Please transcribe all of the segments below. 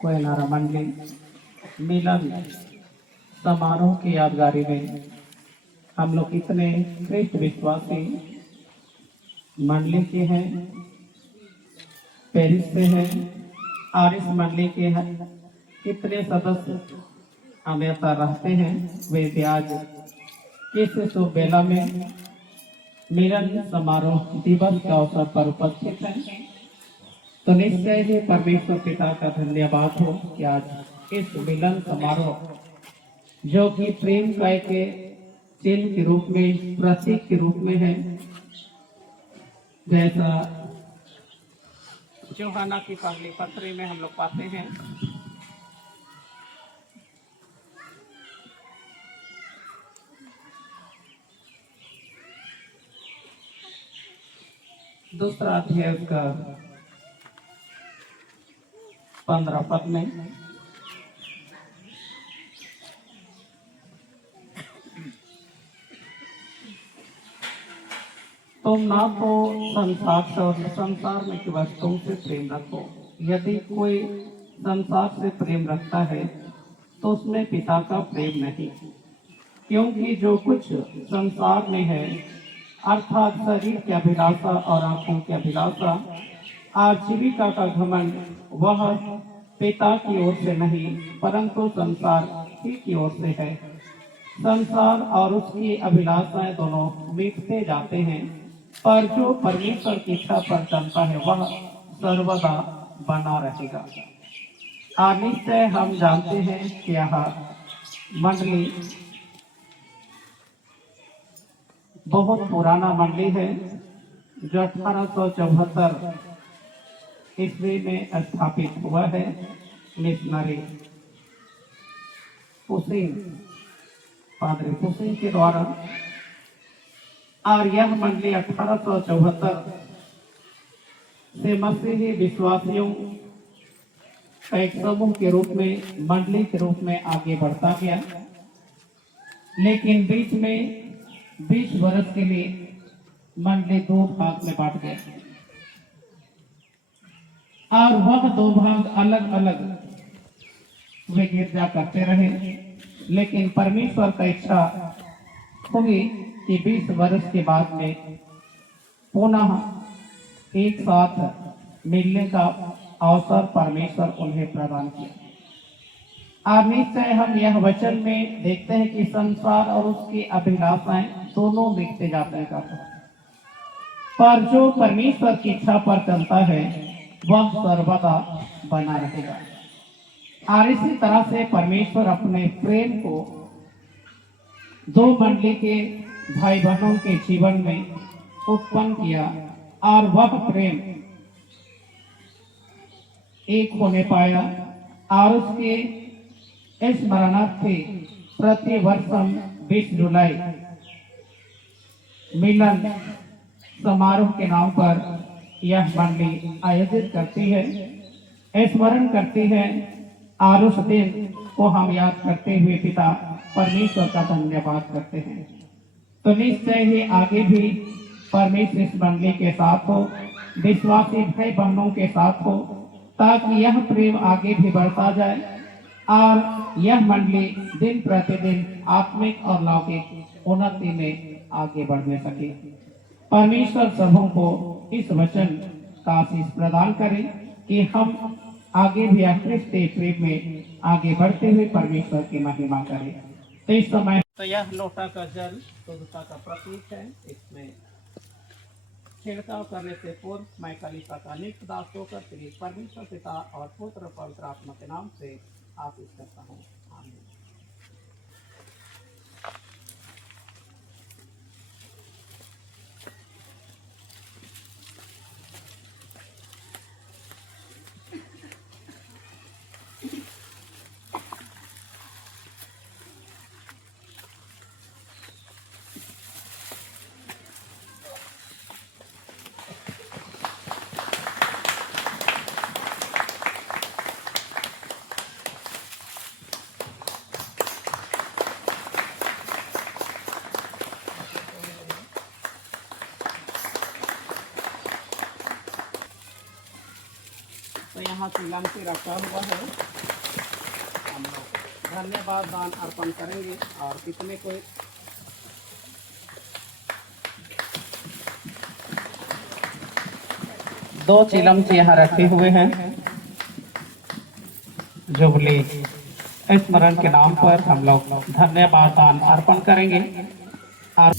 कोयनारा मंडली मिलन समारोह की यादगारी में हम लोग इतने श्रेष्ठ विश्वासी मंडली के हैं, पेरिस से हैं और इस मंडली के कितने सदस्य हमेशा रहते हैं, वे भी आज इस शुभ बेला में मिलन समारोह दिवस के अवसर पर उपस्थित हैं। तो निश्चय ही परमेश्वर पिता का धन्यवाद हो कि आज इस मिलन समारोह जो कि प्रेम का के चिन्ह के रूप में, प्रतीक के रूप में है, जैसा यूहन्ना की पहली पत्री में हम लोग पाते हैं। दूसरा अध्याय का 15 पद में तुम ना तो संसार से और संसार में की वस्तुओं से प्रेम रखो। यदि कोई संसार से प्रेम रखता है तो उसमें पिता का प्रेम नहीं, क्योंकि जो कुछ संसार में है अर्थात शरीर की अभिलाषा और आंखों की अभिलाषा आजीविका का घमंड, वह पिता की ओर से नहीं परंतु संसार ही की ओर से है। संसार और उसकी अभिलाषाएं दोनों मिटते जाते हैं, पर जो परमेश्वर की इच्छा पर चलता है वह सर्वदा बना रहेगा। और निश्चय हम जानते हैं कि यह मंडली बहुत पुराना मंडली है जो 1874 ईस्वी में स्थापित हुआ है मिशनरी पुसिंग, पादरी पुसिंग के द्वारा। और यह मंडली 1874 से मसीही विश्वासियों का एक समूह के रूप में, मंडली के रूप में आगे बढ़ता गया, लेकिन बीच में 20 वर्ष के लिए मंडली 2 भाग में बांट गया और वह 2 भाग अलग अलग वे गिरजा करते रहे। लेकिन परमेश्वर का इच्छा हुई कि 20 वर्ष के बाद में पुनः एक साथ मिलने का अवसर परमेश्वर उन्हें प्रदान किया। और निश्चय हम यह वचन में देखते हैं कि संसार और उसकी अभिलाषाएं दोनों मिटते जाते हैं, पर जो परमेश्वर की इच्छा पर चलता है वह सर्वदा बना रहेगा। और इसी तरह से परमेश्वर अपने प्रेम को 2 मंडली के भाई बहनों के जीवन में उत्पन्न किया और वह प्रेम एक होने पाया। और उसके स्मरणार्थे प्रति वर्ष 20 जुलाई मिलन समारोह के नाम पर यह मंडली आयोजित करती है, स्मरण करती है और उस दिन को हम याद करते हुए पिता परमेश्वर का धन्यवाद करते हैं। तो निश्चय ही आगे भी परमेश्वर इस मंडली के साथ हो, विश्वासी भाई बहनों के साथ हो, ताकि यह प्रेम आगे भी बढ़ता जाए और यह मंडली दिन प्रतिदिन आत्मिक और लौकिक उन्नति में आगे बढ़ने सके। परमेश्वर सबों को इस वचन का आशीष प्रदान करे कि हम आगे भी क्रिस्तीय प्रेम में आगे बढ़ते हुए परमेश्वर की महिमा करें। तो इस समय तो यह लोटा का जल शुद्धता का प्रतीक है। इसमें छिड़काव करने से पूर्व मैं कलीसिया का नित्य दास होकर श्री परमेश्वर पिता और पुत्र पवित्र आत्मा के नाम से आशीष करता हूँ। आमीन। यहाँ चिलम से रखा हुआ है। हम लोग धन्यवाद दान अर्पण करेंगे और कितने को 2 चिलम से यहाँ रखे हुए हैं। जुबली स्मरण के नाम पर हम लोग धन्यवाद दान अर्पण करेंगे और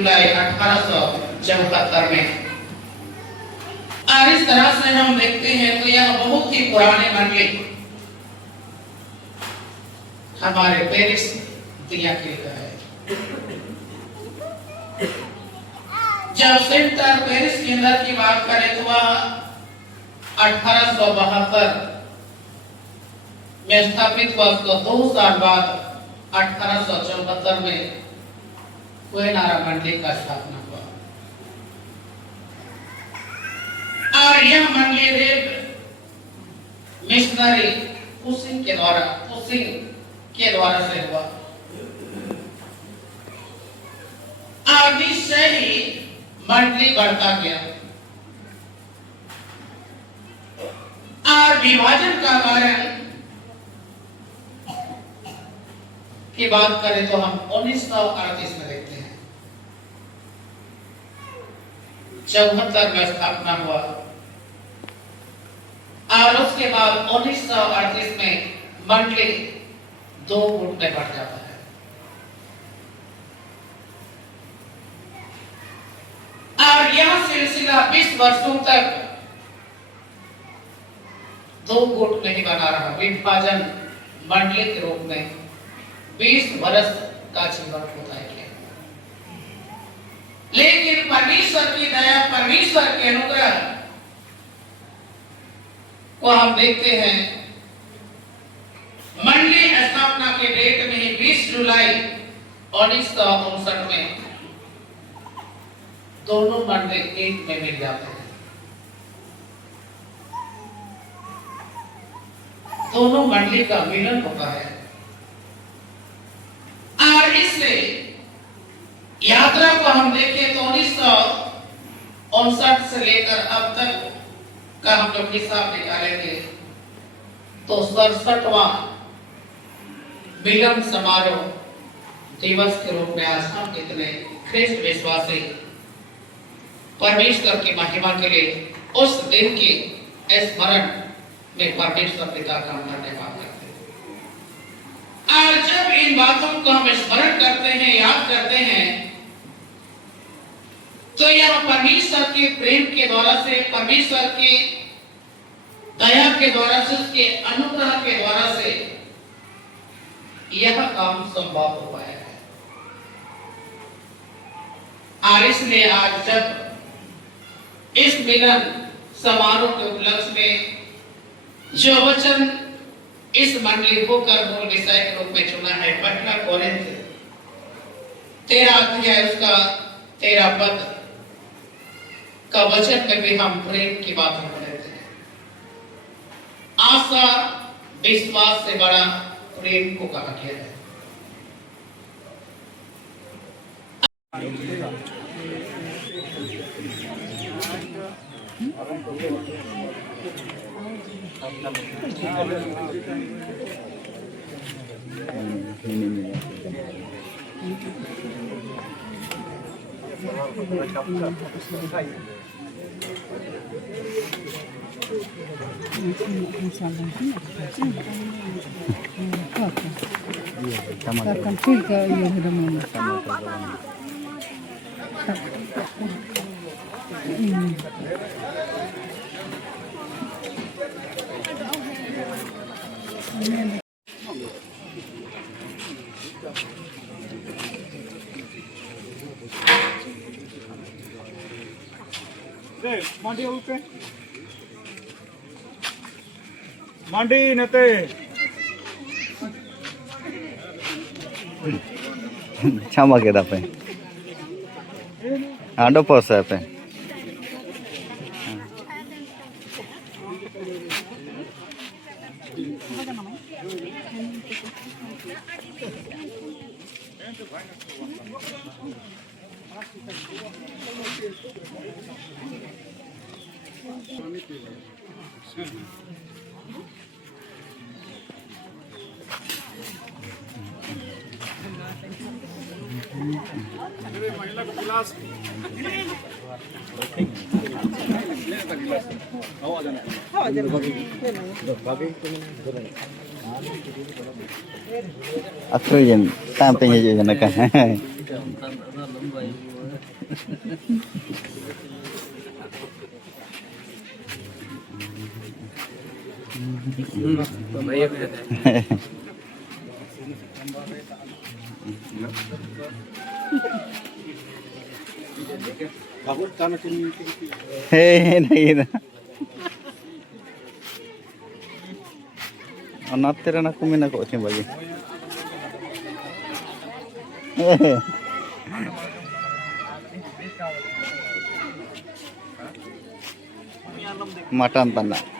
जुलाई 1874 में। और इस तरह से हम देखते हैं तो यह बहुत ही पुराने मंडली हमारे पेरिस दिया गया है। जब सेंटर पेरिस के अंदर की बात करें तो वह 1872 में स्थापित हुआ। उसको 2 साल बाद 1874 में कोयनारा मंडली का स्थापना हुआ। और यह मंडली देव मिशनरी पुसिंग के द्वारा से हुआ। आदि से ही मंडली बढ़ता गया और विभाजन का कारण की बात करें तो हम 1938 में देखते हैं। 74 में स्थापना हुआ और उसके बाद 1938 में मंडली 2 गुट में बढ़ जाता है। और यह सिलसिला 20 वर्षों तक 2 गुट में ही बना रहा। विभाजन मंडली के रूप में 20 वर्ष का जीवन होता है। लेकिन परमेश्वर की दया, परमेश्वर के अनुग्रह को हम देखते हैं। मंडली स्थापना के डेट में ही 20 जुलाई 1959 में दोनों मंडली एक में मिल जाते हैं। दोनों मंडली का मिलन होता है और इससे यात्रा को हम देखें तो 1959 से लेकर अब तक का हम लोग हिसाब निकालेंगे तो 67वां मिलन समारोह दिवस के रूप में आज हम कितने ख्रिस्त विश्वासी परमेश्वर की महिमा के लिए उस दिन की स्मरण में परमेश्वर पिता का हम धन्यवाद करते हैं। और जब इन बातों को हम स्मरण करते हैं, याद करते हैं, तो यह परमेश्वर के प्रेम के द्वारा से, परमेश्वर की दया के द्वारा से, उसके अनुग्रह के द्वारा से यह काम संभव हो पाया है। और इसलिए आज जब इस मिलन समारोह के उपलक्ष्य में जो वचन इस मंडली को कर मूल विषय के रूप में चुना है, पहला कोरिन्थ 13 अध्याय उसका 13 पद का वचन में भी हम प्रेम की बात कर लेते हैं। आशा विश्वास से बड़ा प्रेम को कहा गया है। Mandi upe. Mandi nate. Chama ke dape. Ando posa pe. Aku yang tampilnya je nak. Hei, naik na. Nanti rin ako minako siya bagi. Matan tanah.